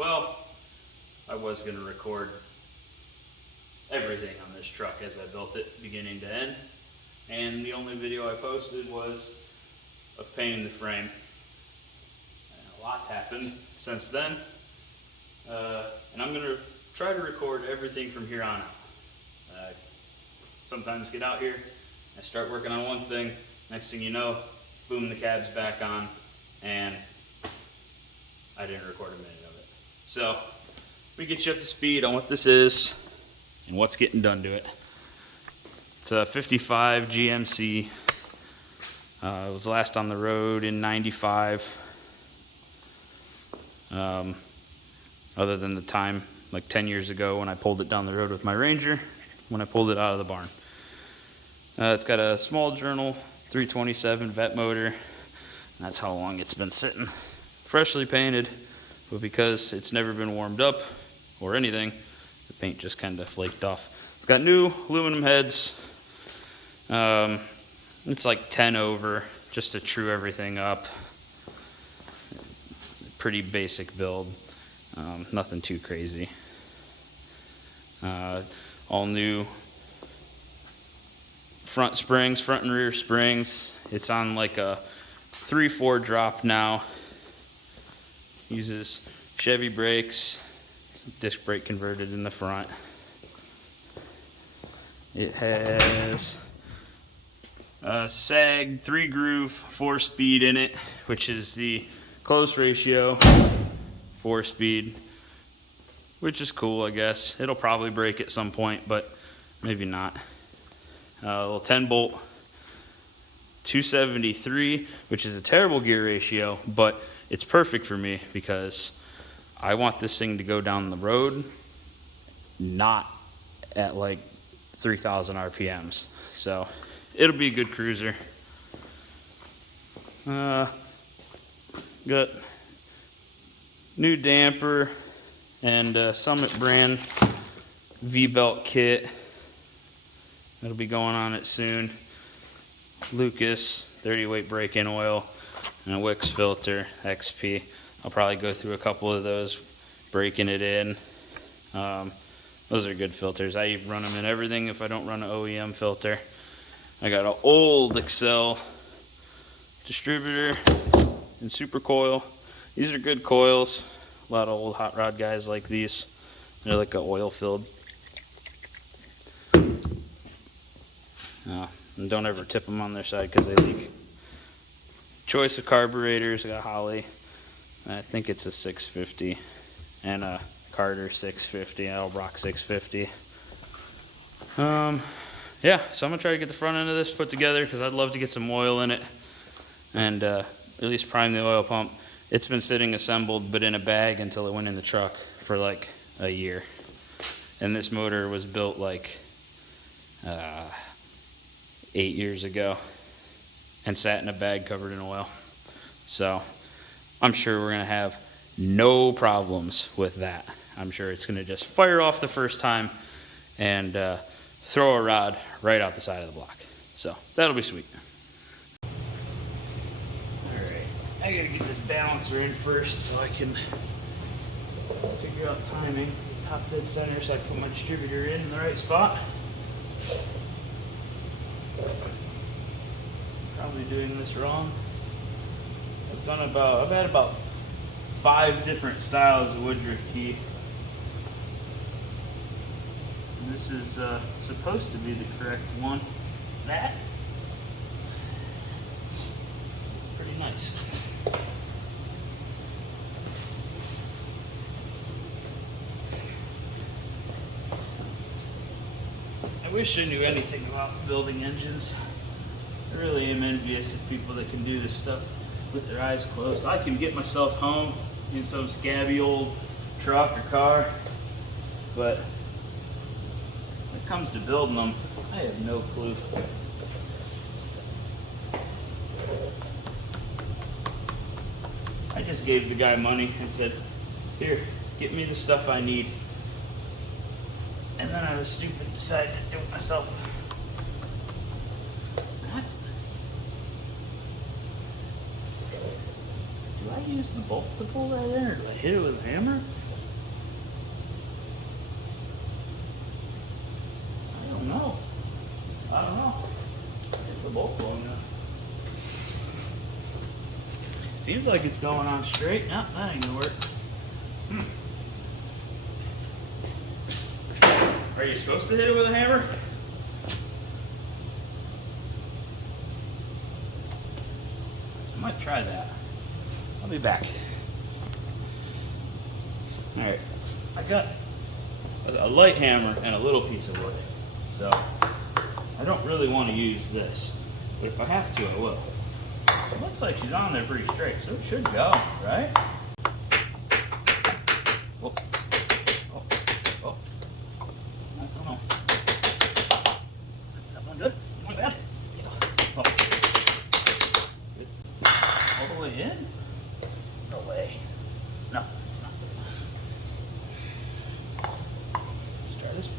Well, I was going to record everything on this truck as I built it, beginning to end. And the only video I posted was of painting the frame. And a lot's happened since then. And I'm going to try to record everything from here on out. Sometimes get out here, I start working on one thing, next thing you know, boom, the cab's back on, and I didn't record a minute of it. So, we get you up to speed on what this is and what's getting done to it. It's a 55 GMC. It was last on the road in 95. Other than the time, like 10 years ago when I pulled it down the road with my Ranger, when I pulled it out of the barn. It's got a small journal 327 vet motor, and that's how long it's been sitting. Freshly painted, but because it's never been warmed up or anything, the paint just kind of flaked off. It's got new aluminum heads. It's like 10 over, just to true everything up. Pretty basic build, nothing too crazy. All new front springs, front and rear springs. It's on like a 3/4 drop now. Uses Chevy brakes, disc brake converted in the front. It has a sag 3-groove 4-speed in it, which is the close ratio 4-speed, which is cool, I guess. It'll probably break at some point, but maybe not. A little 10-bolt 273, which is a terrible gear ratio, but it's perfect for me because I want this thing to go down the road not at like 3,000 RPMs. So it'll be a good cruiser. Got new damper and Summit brand V-belt kit. That'll be going on it soon. Lucas 30-weight break-in oil and a Wix filter XP. I'll probably go through a couple of those, breaking it in. Those are good filters. I run them in everything if I don't run an OEM filter. I got an old Excel distributor and super coil. These are good coils. A lot of old hot rod guys like these. They're like an oil filled. And don't ever tip them on their side because they leak. Choice of carburetors. I got Holly. I think it's a 650 and a Carter 650. Elbrock 650. Yeah, so I'm gonna try to get the front end of this put together because I'd love to get some oil in it and at least prime the oil pump. It's been sitting assembled but in a bag until it went in the truck for like a year. And this motor was built like 8 years ago and sat in a bag covered in oil. So I'm sure we're gonna have no problems with that. I'm sure it's gonna just fire off the first time and throw a rod right out the side of the block. So that'll be sweet. Alright, I gotta get this balancer in first so I can figure out timing. Top dead center so I can put my distributor in the right spot. Probably doing this wrong. I've had about 5 different styles of Woodruff key. And this is supposed to be the correct one. That it's pretty nice. I wish I knew anything about building engines. I really am envious of people that can do this stuff with their eyes closed. I can get myself home in some scabby old truck or car, but when it comes to building them, I have no clue. I just gave the guy money and said, here, get me the stuff I need. And then I was stupid and decided to do it myself. What? Do I use the bolt to pull that in, or do I hit it with a hammer? Seems like it's going on straight. No, that ain't gonna work. Are you supposed to hit it with a hammer? I might try that. I'll be back. Alright, I got a light hammer and a little piece of wood. So, I don't really want to use this. But if I have to, I will. It looks like she's on there pretty straight, so it should go, right? Oh, oh, oh. I don't know. Is that one good? One bad? Oh. Good. All the way in? No way. No, it's not. Let's try this one.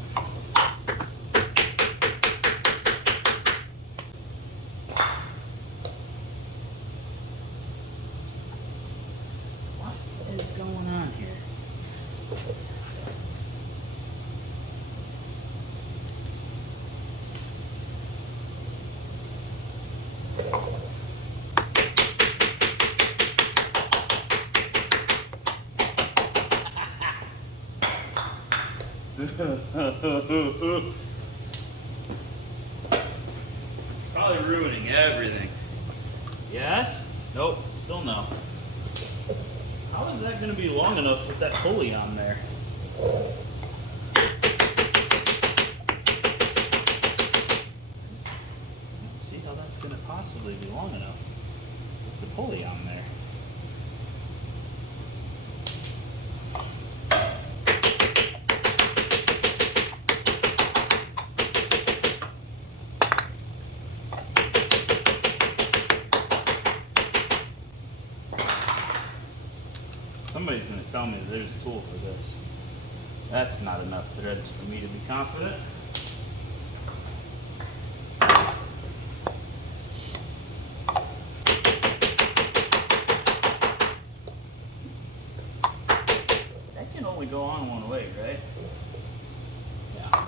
What is going on here? Probably ruining everything. Yes? Nope. Still no. How is that going to be long enough with that pulley on there? I don't see how that's going to possibly be long enough with the pulley on there. Somebody's going to tell me that there's a tool for this. That's not enough threads for me to be confident. That can only go on one way, right? Yeah.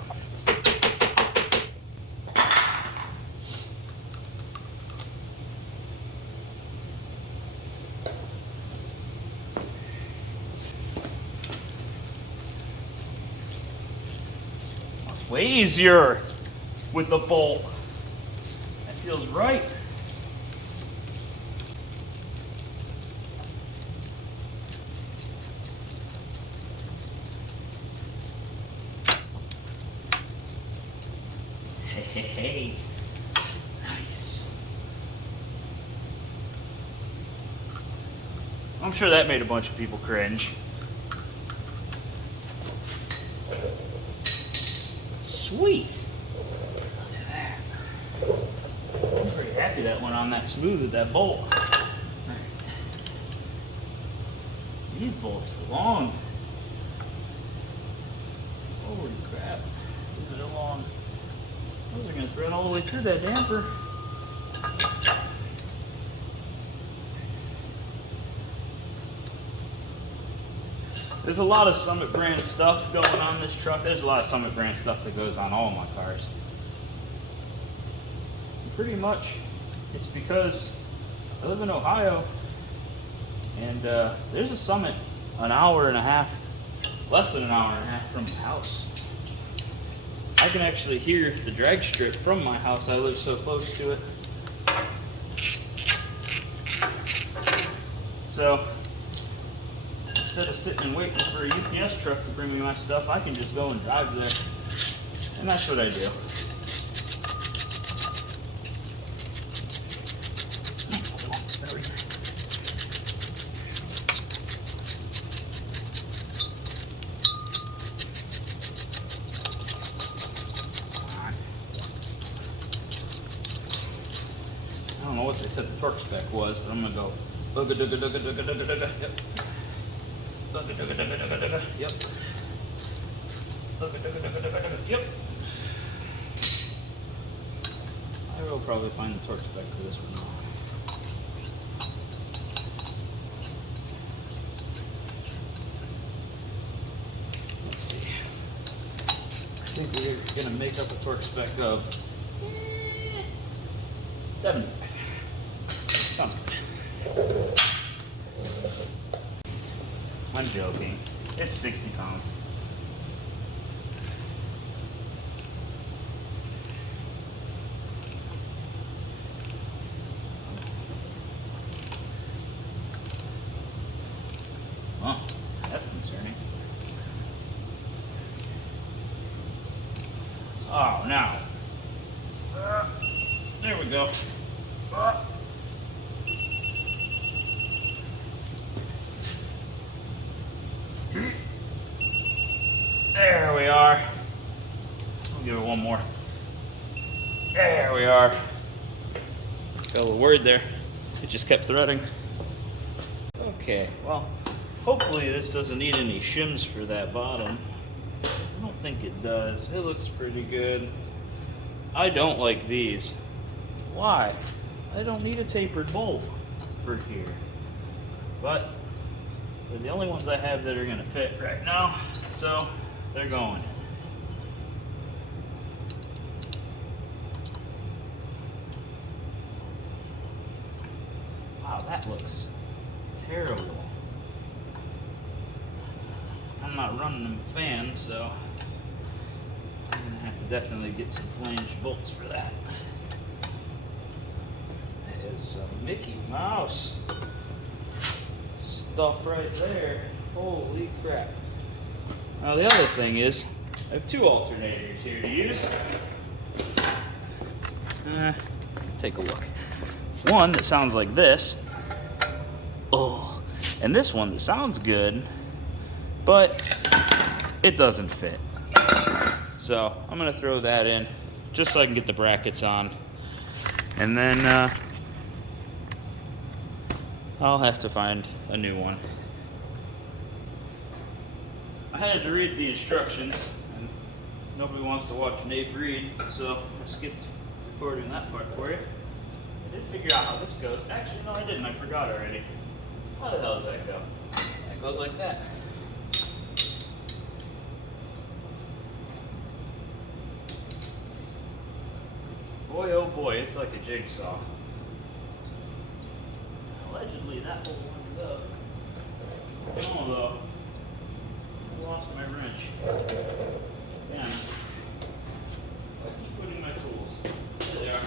Way easier with the bolt. That feels right. Hey. Nice. I'm sure that made a bunch of people cringe. Sweet. Look at that. I'm pretty happy that went on that smooth with that bolt. Right. These bolts are long. Holy crap. These are long. Those are going to thread all the way through that damper. There's a lot of Summit brand stuff going on this truck. There's a lot of Summit brand stuff that goes on all my cars. And pretty much, it's because I live in Ohio, and there's a Summit an hour and a half, less than an hour and a half from the house. I can actually hear the drag strip from my house. I live so close to it. So, instead of sitting and waiting for a UPS truck to bring me my stuff, I can just go and drive there. And that's what I do. I don't know what they said the torque spec was, but I'm gonna go booga dooga dooga dooga dooga dooga. Yep. Booga dooga dooga dooga dooga. Yep. Booga dooga dooga dooga dooga. Yep. I will probably find the torque spec for this one. Let's see. I think we're gonna make up a torque spec of 75. Sounds good. I'm joking. It's 60 pounds. Oh, that's concerning. Oh, now. There we go. There we are. I'll give it one more. There we are. Got a little worried there. It just kept threading. Okay, well, hopefully this doesn't need any shims for that bottom. I don't think it does. It looks pretty good. I don't like these. Why? I don't need a tapered bolt for here. But they're the only ones I have that are gonna fit right now, so they're going in. Wow, that looks terrible. I'm not running a fan, so I'm gonna have to definitely get some flange bolts for that. That is some Mickey Mouse stuff right there. Holy crap. Now the other thing is, I have two alternators here to use. Let's take a look. One that sounds like this. Oh, and this one that sounds good, but it doesn't fit. So I'm gonna throw that in just so I can get the brackets on. And then I'll have to find a new one. I had to read the instructions, and nobody wants to watch Nate read, so I skipped recording that part for you. I did figure out how this goes. Actually, no, I didn't. I forgot already. How the hell does that go? That goes like that. Boy, oh boy, it's like a jigsaw. Allegedly, that whole one's up. Oh, though. I lost my wrench. Damn. I keep putting my tools. There they are.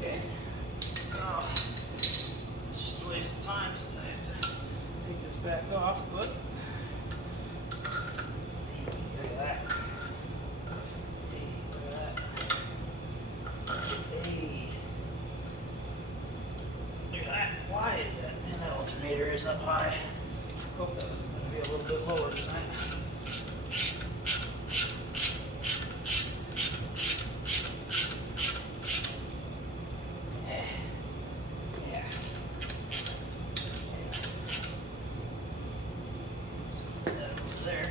Okay. Oh, this is just a waste of time since I have to take this back off, but look at that. Why is that? Man, that alternator is up high. Hope that was going to be a little bit lower tonight. Yeah. Just put that over there.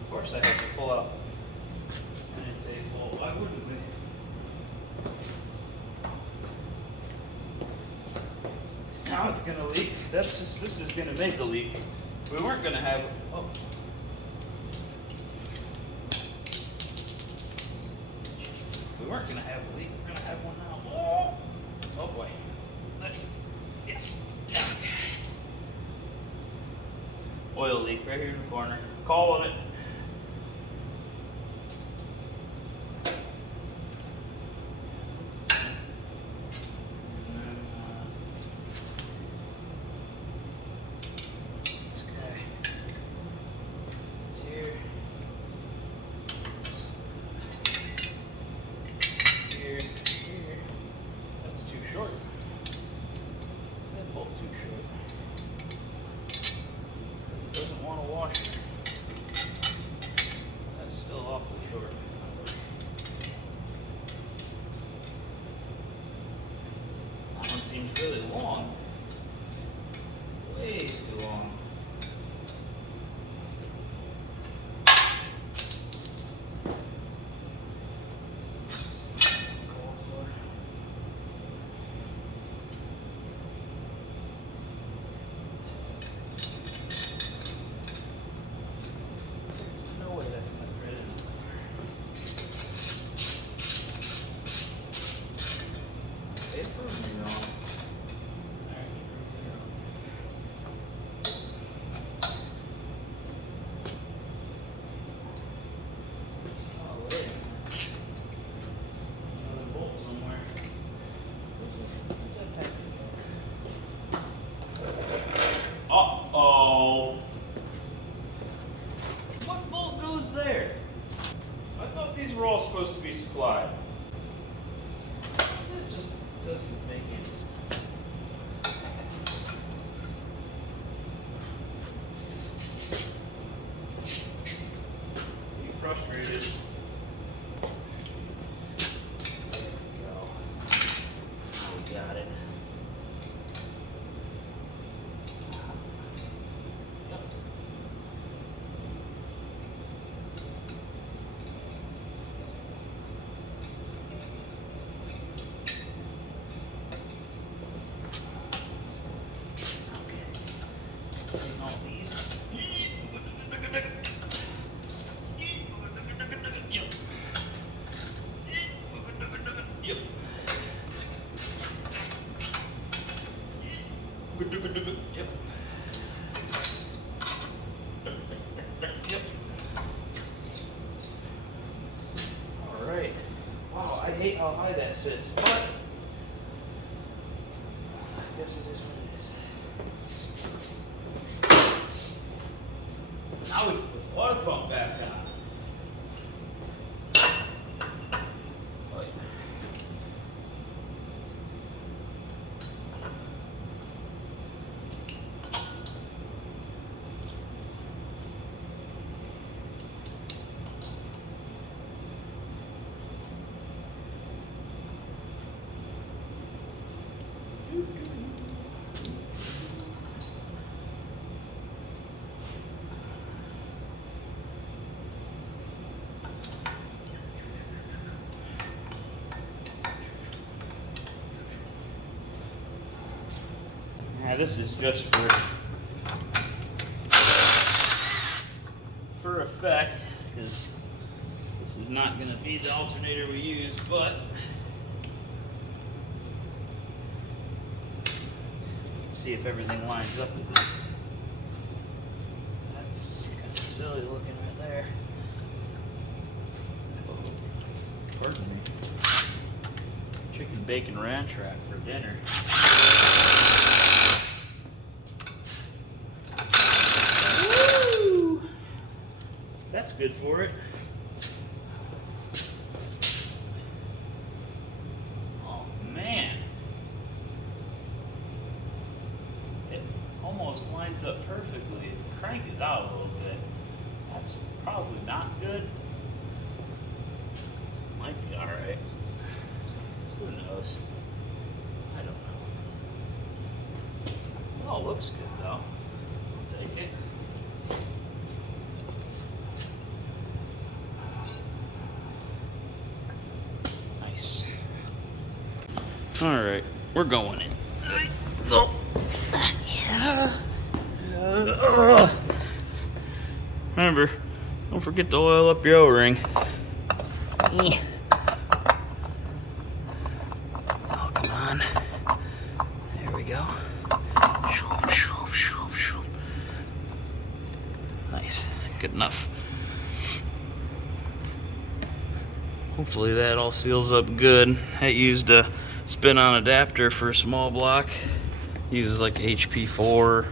Of course I have to pull out and say, well, why wouldn't we? Now it's gonna leak. This is gonna make a leak. We weren't gonna have, oh. We weren't gonna have a leak, we're gonna have one now. Oh boy. Yeah. Oil leak right here in the corner. Calling it. Short. Is that bolt too short? Because it doesn't want to wash it. That's still awfully short. That one seems really long. Way too long. doesn't make any sense. Be frustrated. There we go. Now we got it. Yep. All these. Yep. Yep. Yep. Yep. All right. Wow, I hate how high that sits, but I guess it is what it is. Now we can put the water pump back on. Right. Now this is just for effect, because this is not going to be the alternator we use, but let's see if everything lines up at least. That's kind of silly looking right there. Pardon me. Chicken bacon ranch wrap for dinner. Woo! That's good for it. Oh man. It almost lines up perfectly. The crank is out a little bit. That's probably not good. Might be alright. Who knows? I don't know. Well, it looks good though. I'll take it. Nice. Alright, we're going in. So, remember, don't forget to oil up your O-ring. Yeah. Oh, come on. There we go. Shoop, shoop, shoop, shoop. Nice. Good enough. Hopefully that all seals up good. I used a spin-on adapter for a small block. Uses like HP4 or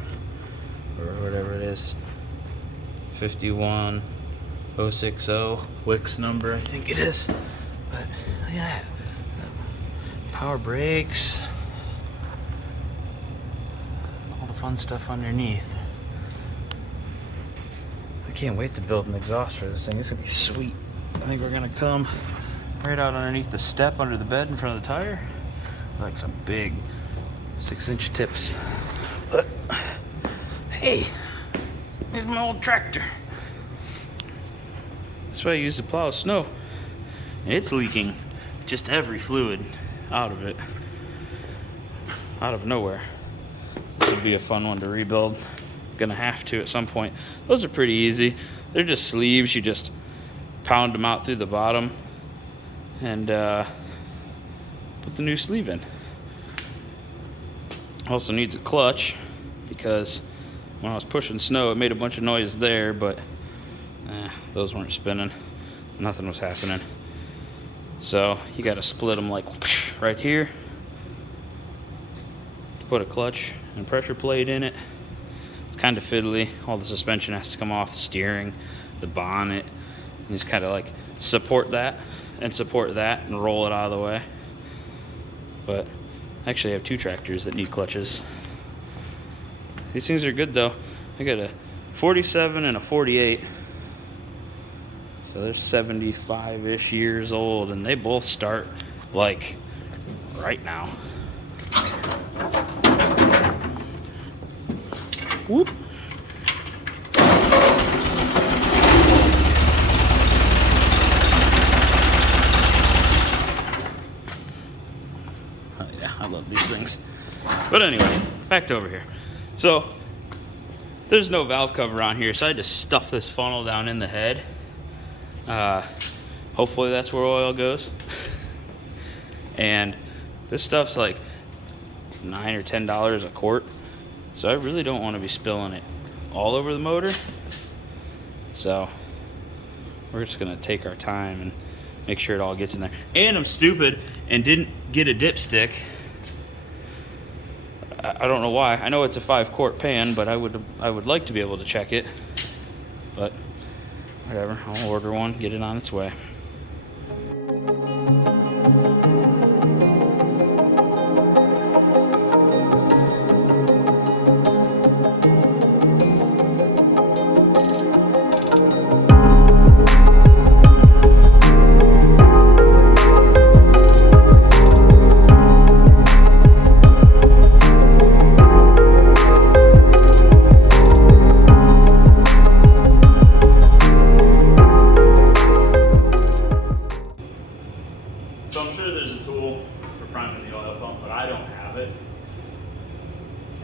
whatever it is. 51060 Wix number, I think it is. But look at that. Power brakes. All the fun stuff underneath. I can't wait to build an exhaust for this thing. It's gonna be sweet. I think we're gonna come right out underneath the step under the bed in front of the tire. Like some big 6-inch tips. But hey, here's my old tractor. That's what I use to plow snow. And it's leaking just every fluid out of it. Out of nowhere. This would be a fun one to rebuild. Gonna have to at some point. Those are pretty easy. They're just sleeves. You just pound them out through the bottom and put the new sleeve in. Also needs a clutch because when I was pushing snow it made a bunch of noise there, but those weren't spinning. Nothing was happening. So you got to split them like whoosh, right here to put a clutch and pressure plate in it. It's kind of fiddly. All the suspension has to come off, the steering, the bonnet. You just kind of like support that and roll it out of the way. But Actually, I have 2 tractors that need clutches. These things are good though. I got a 47 and a 48. So they're 75-ish years old, and they both start like right now. Whoop. Oh yeah, I love these things. But anyway, back to over here. So there's no valve cover on here, so I just stuff this funnel down in the head. Hopefully that's where oil goes. And this stuff's like $9 or $10 a quart, so I really don't want to be spilling it all over the motor. So we're just gonna take our time and make sure it all gets in there. And I'm stupid and didn't get a dipstick. I don't know why. I know it's a 5-quart pan, but I would like to be able to check it. But whatever, I'll order one, get it on its way. So I'm sure there's a tool for priming the oil pump, but I don't have it.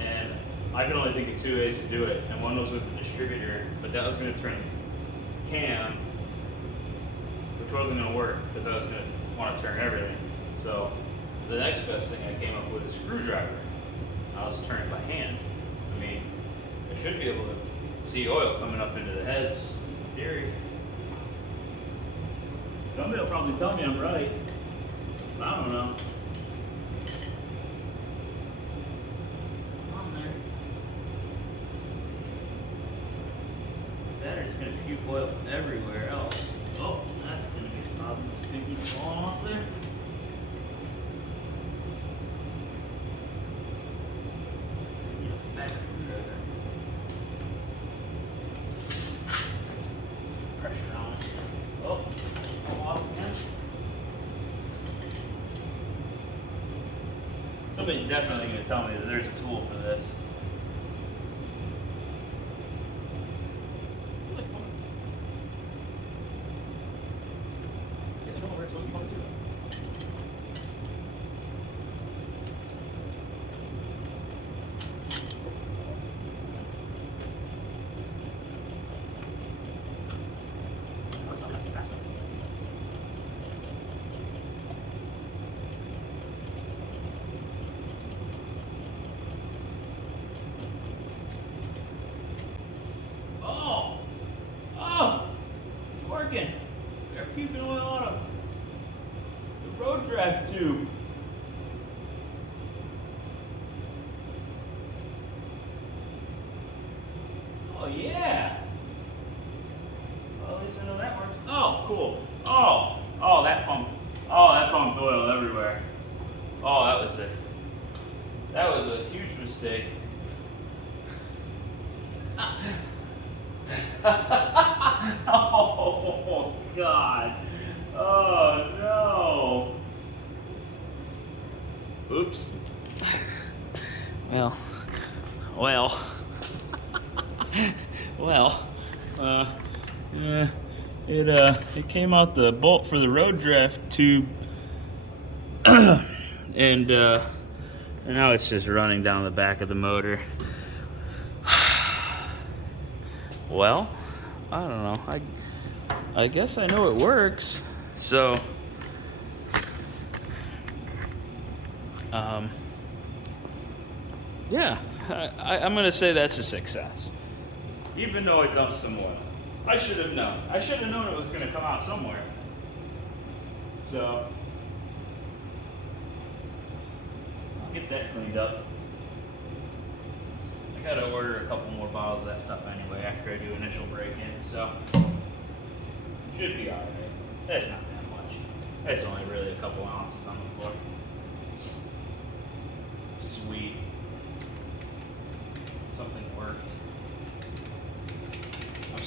And I can only think of 2 ways to do it. And one was with the distributor, but that was going to turn cam, which wasn't going to work because I was going to want to turn everything. So the next best thing I came up with is a screwdriver. I was turning by hand. I mean, I should be able to see oil coming up into the heads, in theory. Somebody will probably tell me I'm right. I don't know. On there. Let's see. Battery's gonna puke oil everywhere else. Oh, that's gonna be a problem. Is it gonna keep falling off there? Need a fat screwdriver. Pressure on it. Oh, it's gonna fall off again. Somebody's definitely going to tell me that there's a tool for this. Guess I don't know where it's supposed to be going to. That's not happening fast enough. They're puking oil out of the road draft tube. Oh yeah. Well, at least I know that works. Oh, cool. Oh, that pumped. Oh, that pumped oil everywhere. Oh, that was a huge mistake. Oh God! Oh no! Oops. Well. It came out the bolt for the road draft tube, and now it's just running down the back of the motor. Well, I don't know. I guess I know it works. So, yeah, I'm gonna say that's a success. Even though it dumped some oil, I should have known. I should have known it was gonna come out somewhere. So, I'll get that cleaned up. I gotta order a couple more bottles of that stuff anyway after I do initial break-in, so should be alright. That's not that much. That's only really a couple ounces on the floor.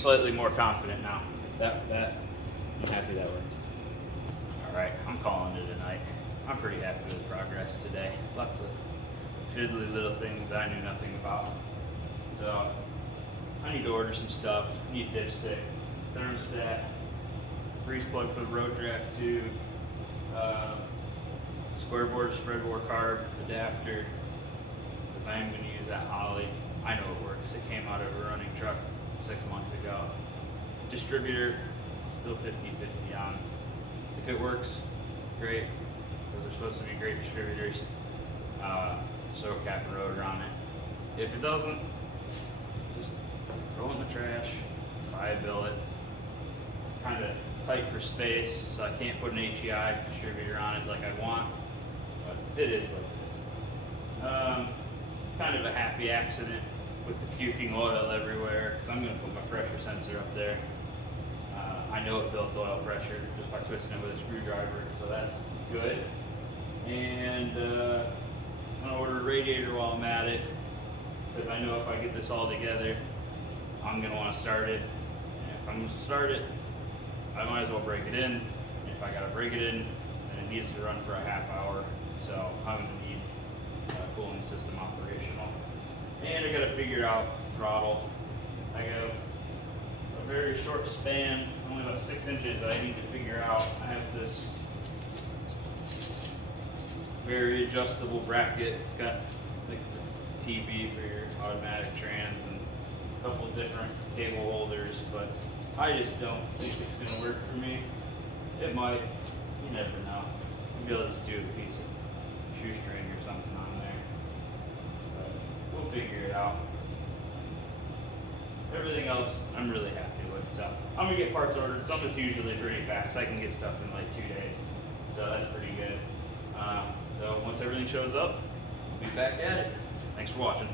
slightly more confident now. I'm happy that worked. All right, I'm calling it a night. I'm pretty happy with the progress today. Lots of fiddly little things that I knew nothing about. So I need to order some stuff. Need dipstick, thermostat, freeze plug for the road draft tube, square board, spread board carb adapter, because I am going to use that Holly. I know it works. It came out of a running truck 6 months ago. Distributor, still 50-50 on. If it works, great. Those are supposed to be great distributors. Throw a cap and rotor on it. If it doesn't, just throw it in the trash, buy a billet. Kind of tight for space, so I can't put an HEI distributor on it like I want, but it is what it is. Kind of a happy accident with the puking oil everywhere, because I'm going to put my pressure sensor up there. I know it builds oil pressure just by twisting it with a screwdriver, so that's good. And I'm going to order a radiator while I'm at it, because I know if I get this all together, I'm going to want to start it. And if I'm going to start it, I might as well break it in. And if I got to break it in, then it needs to run for a half hour, so I'm going to need a cooling system operational. And I got to figure out throttle. I have a very short span, only about 6 inches that I need to figure out. I have this very adjustable bracket. It's got like the TV for your automatic trans and a couple different cable holders, but I just don't think it's going to work for me. It might, you never know. Maybe I'll just do a piece of shoestring or something on there, but we'll figure it out. Everything else I'm really happy with, so I'm going to get parts ordered. Some is usually pretty fast. I can get stuff in like 2 days, so that's pretty good. So once everything shows up, we'll be back at it. Thanks for watching.